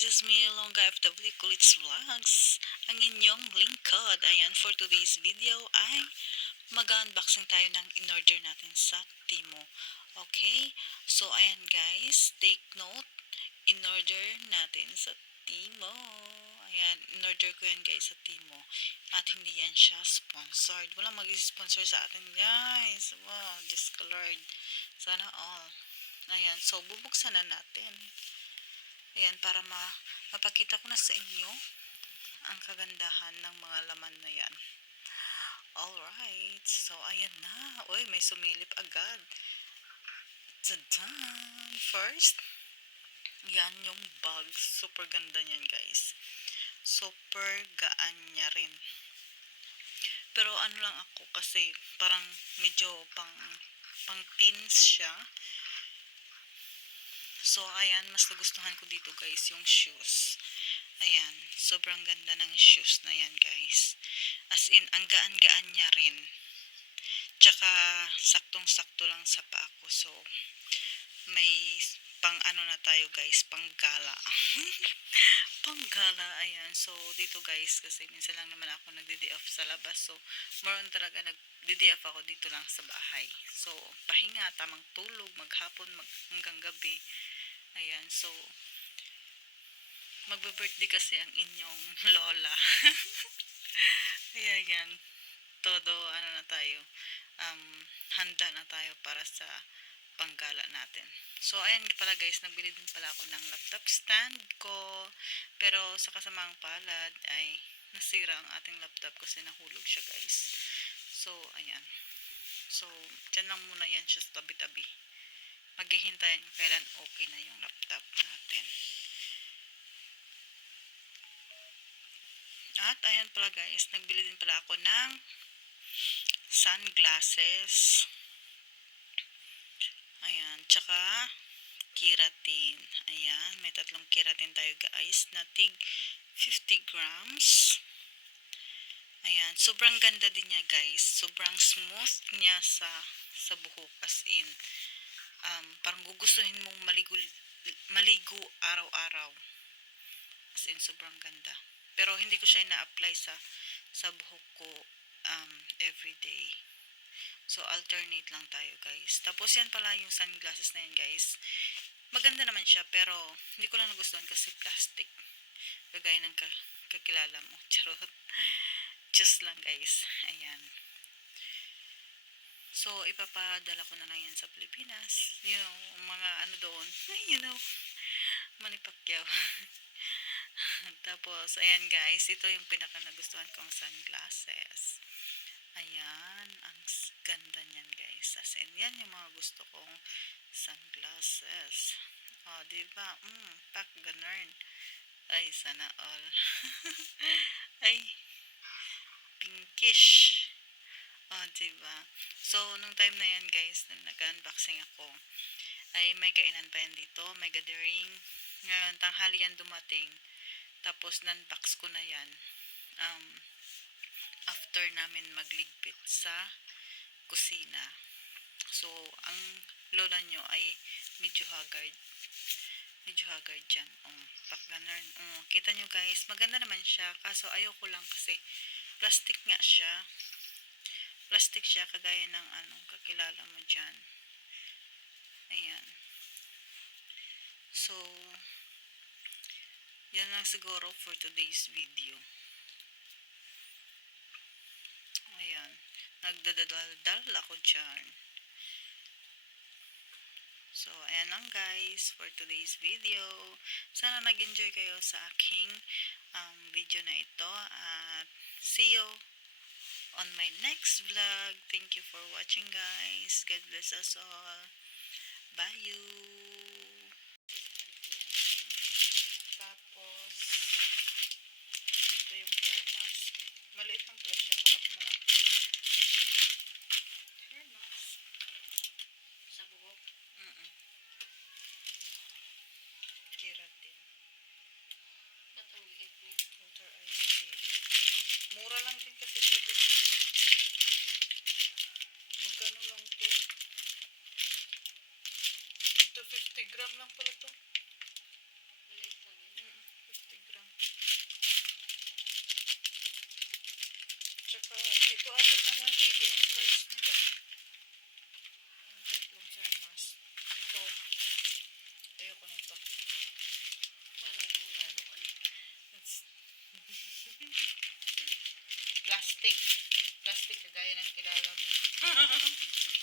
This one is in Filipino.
this is me, Longga FW Kulits Vlogs, ang inyong lingkod. Ayan, for today's video ay mag-unboxing tayo ng in-order natin sa Temu. Okay? So, ayan guys, take note, in-order natin sa Temu. Ayan, in-order ko yan guys sa Temu. At hindi yan siya sponsored. Walang mag-sponsor sa atin guys. Wow, Diyos ko Lord. Sana all. Ayan, so bubuksan na natin. Ayan, para mapakita ko na sa inyo ang kagandahan ng mga laman na yan. Alright, so ayan na. Uy, may sumilip agad. Tadaan! First, yan yung bag. Super ganda niyan guys. Super gaan niya rin. Pero ano lang ako kasi parang medyo pang teens siya. So, ayan, mas nagustuhan ko dito guys yung shoes. Ayan, sobrang ganda ng shoes na yan guys. As in, ang gaan-gaan niya rin. Tsaka, saktong-sakto lang sa paa ko. So, may pang ano na tayo guys, pang gala. Pang gala, ayan. So, dito guys, kasi minsan lang naman ako nagdi-day off sa labas. So, meron talaga nagdi-day off ako dito lang sa bahay. So, pahinga, tamang tulog, maghapon, hanggang gabi. Ayan, so, magbe-birthday kasi ang inyong lola. Ayan, yan. Todo, ano na tayo, handa na tayo para sa panggala natin. So, ayan pala guys, nagbili din pala ako ng laptop stand ko. Pero, sa kasamang palad, ay nasira ang ating laptop kasi nahulog siya guys. So, ayan. So, dyan lang muna yan siya sa tabi-tabi. Maghihintayin kailan okay na yung laptop natin. At ayan pala guys, nagbili din pala ako ng sunglasses. Ayan, tsaka keratin. Ayan, may tatlong keratin tayo guys na tig 50 grams. Ayan, sobrang ganda din niya guys. Sobrang smooth niya sa buhok, as in. Parang gugustuhin mong maligo araw-araw. As in, sobrang ganda. Pero hindi ko siya na-apply sa buhok ko everyday. So, alternate lang tayo guys. Tapos yan pala yung sunglasses na yan guys. Maganda naman siya, pero hindi ko lang nagustuhan kasi plastic. Kagaya ng kakilala mo. Charot. Just lang guys. Ayan. So, ipapadala ko na lang yan sa Pilipinas. You know, mga ano doon. You know, Manny Pacquiao. Tapos, ayan guys, ito yung pinaka nagustuhan kong sunglasses. Ayan, ang ganda niyan guys. As in, yan yung mga gusto kong sunglasses. O, diba? Pak ganun. Ay, sana all. Ay, pinkish. O, diba? So, nung time na yan guys, nung nag-unboxing ako, ay may kainan pa yan dito. May gathering. Ngayon, tanghali yan dumating. Tapos, nan-box ko na yan. After namin magligpit sa kusina. So, ang lola nyo ay medyo haggard. Medyo haggard dyan. Pakganon. Kita nyo guys, maganda naman siya. Kaso, ayoko lang kasi plastic nga siya. Plastic siya, kagaya ng kakilala mo dyan. Ayan. So, yan lang siguro for today's video. Ayan. Nagdadaldal ako dyan. So, ayan lang guys for today's video. Sana nag-enjoy kayo sa aking video na ito. At see you on my next vlog. Thank you for watching guys. God bless us all. Bye you. Tapos, ito yung hair mask. Maliit lang pala siya. Kala ko malaki. Hair mask. Sa buhok? Keratin. Ba't ang liit niya? Water ice jelly. Mura lang din kasi sabi. Magkano lang to? Ito abot ng 1 TB ang price nila. Ang tatlong hair mask. Ito. Ayoko nito. It's plastic. Plastic kagaya ng kilala mo.